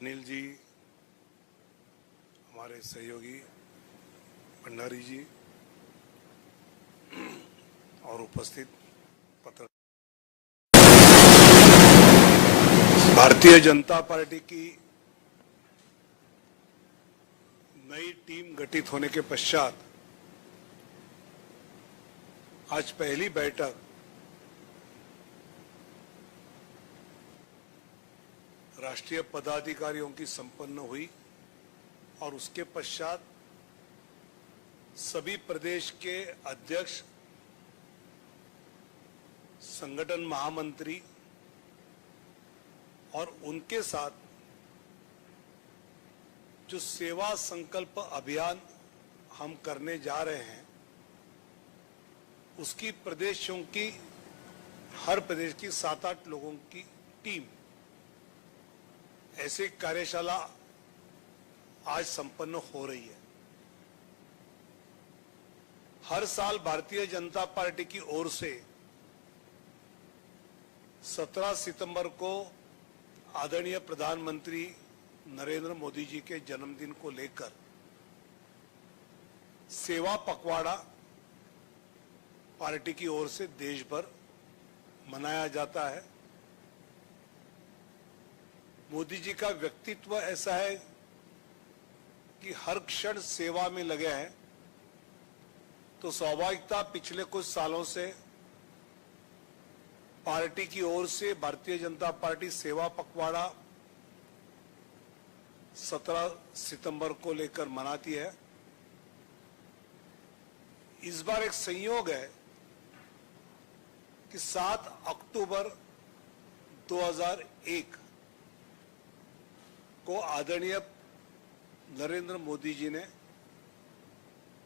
अनिल जी, हमारे सहयोगी भंडारी जी और उपस्थित पत्रकार, भारतीय जनता पार्टी की नई टीम गठित होने के पश्चात आज पहली बैठक राष्ट्रीय पदाधिकारियों की संपन्न हुई और उसके पश्चात सभी प्रदेश के अध्यक्ष, संगठन महामंत्री और उनके साथ जो सेवा संकल्प अभियान हम करने जा रहे हैं उसकी प्रदेशों की, हर प्रदेश की 7-8 लोगों की टीम ऐसे कार्यशाला आज संपन्न हो रही है। हर साल भारतीय जनता पार्टी की ओर से 17 सितंबर को आदरणीय प्रधानमंत्री नरेंद्र मोदी जी के जन्मदिन को लेकर सेवा पखवाड़ा पार्टी की ओर से देश भर मनाया जाता है। मोदी जी का व्यक्तित्व ऐसा है कि हर क्षण सेवा में लगे हैं, तो स्वाभाविकता पिछले कुछ सालों से पार्टी की ओर से भारतीय जनता पार्टी सेवा पखवाड़ा 17 सितंबर को लेकर मनाती है। इस बार एक संयोग है कि 7 अक्टूबर 2001 को आदरणीय नरेंद्र मोदी जी ने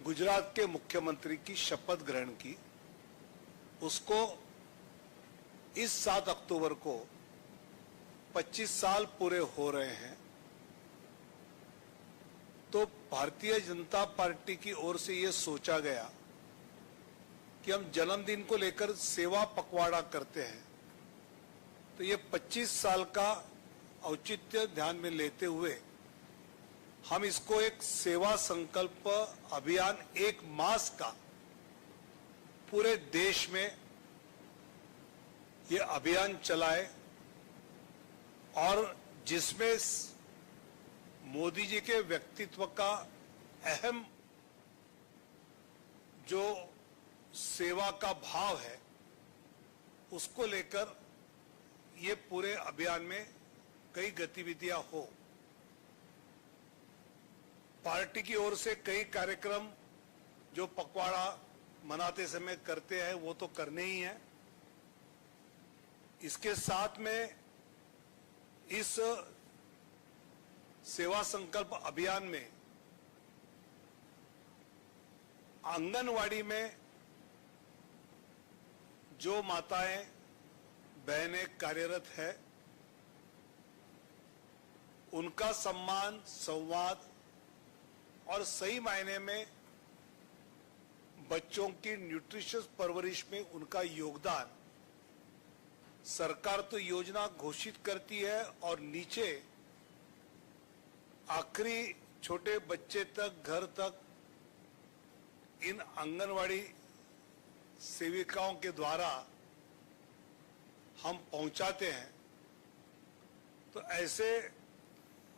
गुजरात के मुख्यमंत्री की शपथ ग्रहण की। उसको इस 7 अक्टूबर को 25 साल पूरे हो रहे हैं, तो भारतीय जनता पार्टी की ओर से यह सोचा गया कि हम जन्मदिन को लेकर सेवा पखवाड़ा करते हैं, तो ये 25 साल का औचित्य ध्यान में लेते हुए हम इसको एक सेवा संकल्प अभियान 1 मास का पूरे देश में ये अभियान चलाए और जिसमें मोदी जी के व्यक्तित्व का अहम जो सेवा का भाव है उसको लेकर ये पूरे अभियान में कई गतिविधियां हो। पार्टी की ओर से कई कार्यक्रम जो पखवाड़ा मनाते समय करते हैं वो तो करने ही हैं। इसके साथ में इस सेवा संकल्प अभियान में आंगनवाड़ी में जो माताएं बहनें कार्यरत है उनका सम्मान, संवाद और सही मायने में बच्चों की न्यूट्रिशियस परवरिश में उनका योगदान। सरकार तो योजना घोषित करती है और नीचे आखिरी छोटे बच्चे तक, घर तक इन आंगनवाड़ी सेविकाओं के द्वारा हम पहुंचाते हैं। तो ऐसे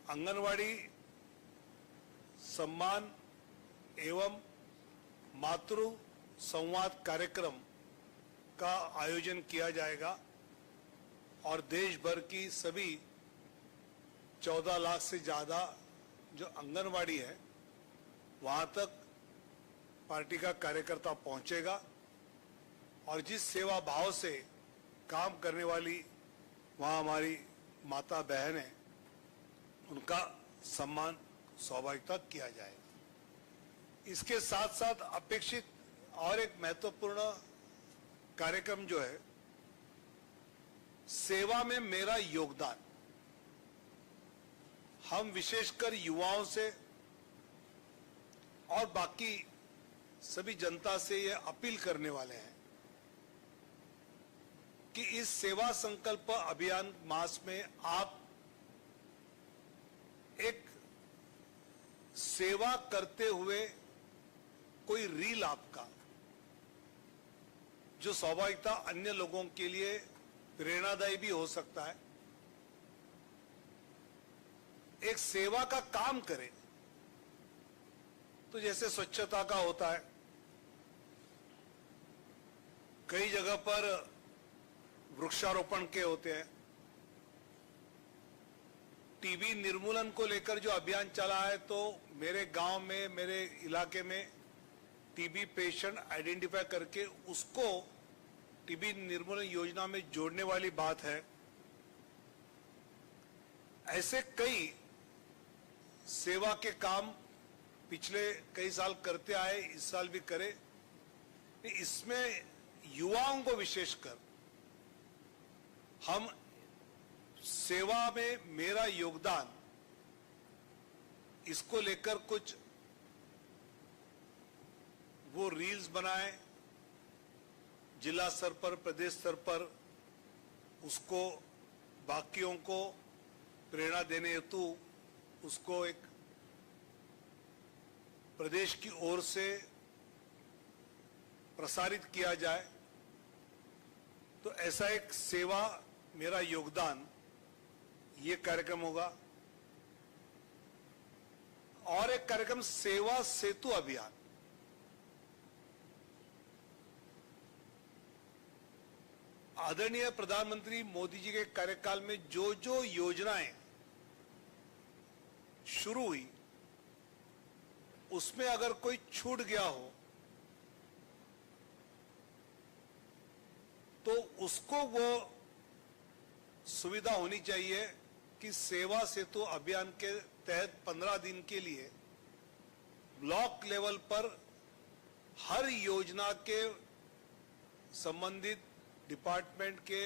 आंगनवाड़ी सम्मान एवं मातृ संवाद कार्यक्रम का आयोजन किया जाएगा और देश भर की सभी 14 लाख से ज्यादा जो आंगनवाड़ी है वहां तक पार्टी का कार्यकर्ता पहुंचेगा और जिस सेवा भाव से काम करने वाली वहां हमारी माता बहन है उनका सम्मान स्वाभाविकता किया जाएगा। इसके साथ साथ अपेक्षित और एक महत्वपूर्ण कार्यक्रम जो है सेवा में मेरा योगदान, हम विशेषकर युवाओं से और बाकी सभी जनता से ये अपील करने वाले हैं कि इस सेवा संकल्प अभियान मास में आप सेवा करते हुए कोई रील आपका जो स्वाभाविकता अन्य लोगों के लिए प्रेरणादायी भी हो सकता है, एक सेवा का काम करे। तो जैसे स्वच्छता का होता है, कई जगह पर वृक्षारोपण के होते हैं, टीबी निर्मूलन को लेकर जो अभियान चला है, तो मेरे गांव में, मेरे इलाके में टीबी पेशेंट आइडेंटिफाई करके उसको टीबी निर्मूलन योजना में जोड़ने वाली बात है। ऐसे कई सेवा के काम पिछले कई साल करते आए, इस साल भी करे। इसमें युवाओं को विशेषकर हम सेवा में मेरा योगदान, इसको लेकर कुछ वो रील्स बनाए, जिला स्तर पर, प्रदेश स्तर पर, उसको बाकियों को प्रेरणा देने हेतु उसको एक प्रदेश की ओर से प्रसारित किया जाए। तो ऐसा एक सेवा मेरा योगदान ये कार्यक्रम होगा। और एक कार्यक्रम सेवा सेतु अभियान, आदरणीय प्रधानमंत्री मोदी जी के कार्यकाल में जो जो योजनाएं शुरू हुई, उसमें अगर कोई छूट गया हो तो उसको वो सुविधा होनी चाहिए कि सेवा सेतु अभियान के तहत 15 दिन के लिए ब्लॉक लेवल पर हर योजना के संबंधित डिपार्टमेंट के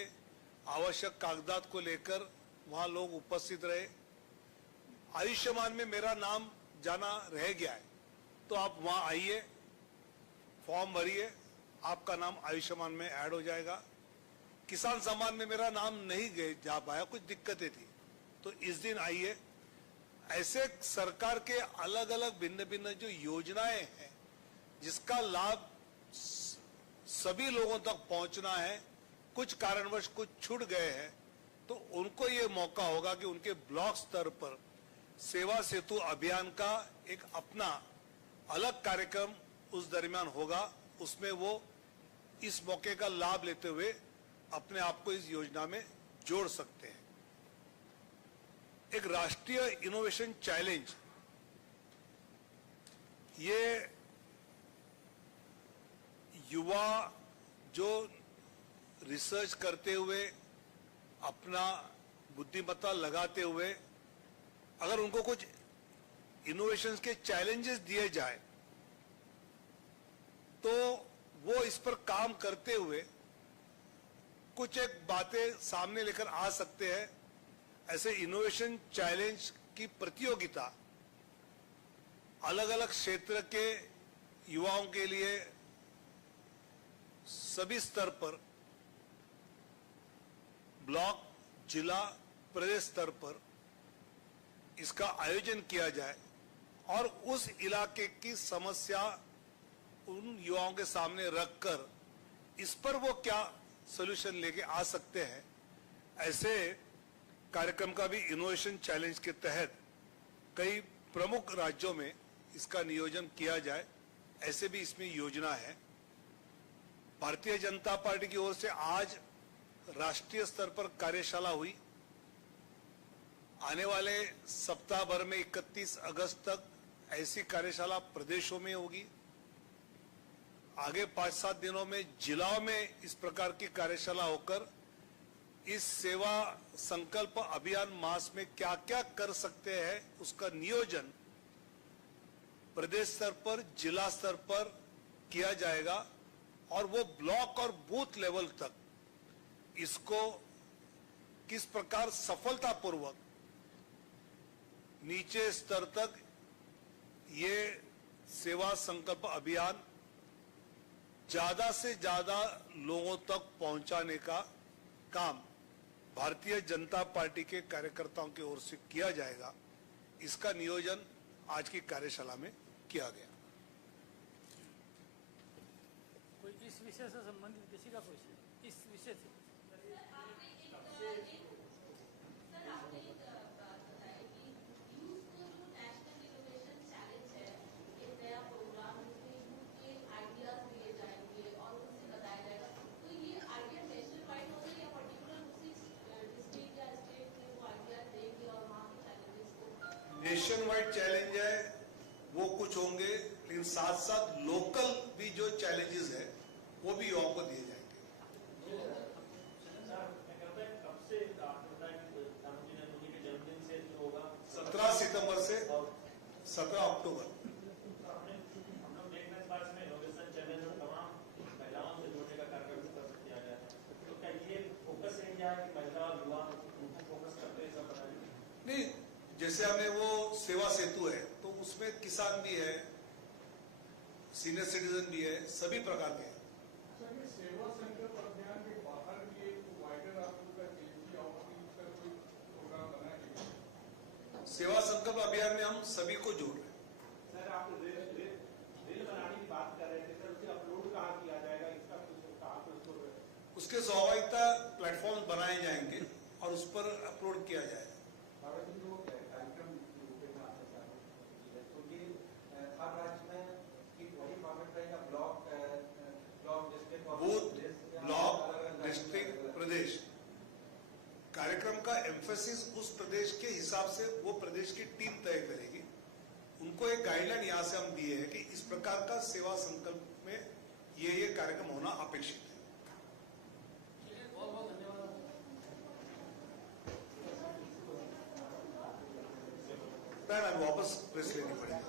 आवश्यक कागजात को लेकर वहां लोग उपस्थित रहे। आयुष्मान में मेरा नाम जाना रह गया है, तो आप वहां आइए, फॉर्म भरिए, आपका नाम आयुष्मान में ऐड हो जाएगा। किसान सम्मान में मेरा नाम नहीं गए जा पाया, कुछ दिक्कतें थी, तो इस दिन आइए। ऐसे सरकार के अलग अलग भिन्न भिन्न जो योजनाएं हैं, जिसका लाभ सभी लोगों तक पहुंचना है, कुछ कारणवश कुछ छूट गए हैं, तो उनको ये मौका होगा कि उनके ब्लॉक स्तर पर सेवा सेतु अभियान का एक अपना अलग कार्यक्रम उस दरमियान होगा। उसमें वो इस मौके का लाभ लेते हुए अपने आप को इस योजना में जोड़ सकते हैं। एक राष्ट्रीय इनोवेशन चैलेंज, ये युवा जो रिसर्च करते हुए, अपना बुद्धिमत्ता लगाते हुए, अगर उनको कुछ इनोवेशंस के चैलेंजेस दिए जाए तो वो इस पर काम करते हुए कुछ एक बातें सामने लेकर आ सकते हैं। ऐसे इनोवेशन चैलेंज की प्रतियोगिता अलग अलग क्षेत्र के युवाओं के लिए सभी स्तर पर, ब्लॉक, जिला, प्रदेश स्तर पर इसका आयोजन किया जाए और उस इलाके की समस्या उन युवाओं के सामने रखकर इस पर वो क्या सॉल्यूशन लेके आ सकते हैं। ऐसे कार्यक्रम का भी इनोवेशन चैलेंज के तहत कई प्रमुख राज्यों में इसका नियोजन किया जाए, ऐसे भी इसमें योजना है। भारतीय जनता पार्टी की ओर से आज राष्ट्रीय स्तर पर कार्यशाला हुई। आने वाले सप्ताह भर में 31 अगस्त तक ऐसी कार्यशाला प्रदेशों में होगी। आगे 5-7 दिनों में जिलाओं में इस प्रकार की कार्यशाला होकर इस सेवा संकल्प अभियान मास में क्या क्या कर सकते हैं उसका नियोजन प्रदेश स्तर पर, जिला स्तर पर किया जाएगा और वो ब्लॉक और बूथ लेवल तक इसको किस प्रकार सफलतापूर्वक नीचे स्तर तक ये सेवा संकल्प अभियान ज्यादा से ज्यादा लोगों तक पहुंचाने का काम भारतीय जनता पार्टी के कार्यकर्ताओं की ओर से किया जाएगा। इसका नियोजन आज की कार्यशाला में किया गया। कोई इस विषय से संबंधित किसी का क्वेश्चन इस विषय से? नेशन वाइड चैलेंज है वो कुछ होंगे, लेकिन साथ साथ लोकल भी जो चैलेंजेस है वो भी युवाओं को दिए जाएंगे। 17 सितंबर से 17 अक्टूबर। नहीं, जैसे हमें वो सेवा सेतु है तो उसमें किसान भी है, सीनियर सिटीजन भी है, सभी प्रकार के हैं। सेवा संकल्प अभियान के बाहर भी एक वाइडर आपका कोई प्रोग्राम बनाएंगे? सेवा संकल्प अभियान में हम सभी को जोड़ रहे हैं। सर, आप रेल बनाने की बात कर रहे थे सर, उसे अपलोड कहाँ किया जाएगा? इसका कुछ कहाँ पर उसको उसके स्वाभाविकता प्लेटफॉर्म बनाए जाएंगे और उस पर अपलोड किया जाएगा। बूथ, ब्लॉक, डिस्ट्रिक्ट, प्रदेश, कार्यक्रम का एम्फेसिस उस प्रदेश के हिसाब से वो प्रदेश की टीम तय करेगी। उनको एक गाइडलाइन यहाँ से हम दिए हैं कि इस प्रकार का सेवा संकल्प में ये कार्यक्रम होना अपेक्षित है। बहुत बहुत धन्यवाद। वापस प्रेस लेनी पड़ेगी।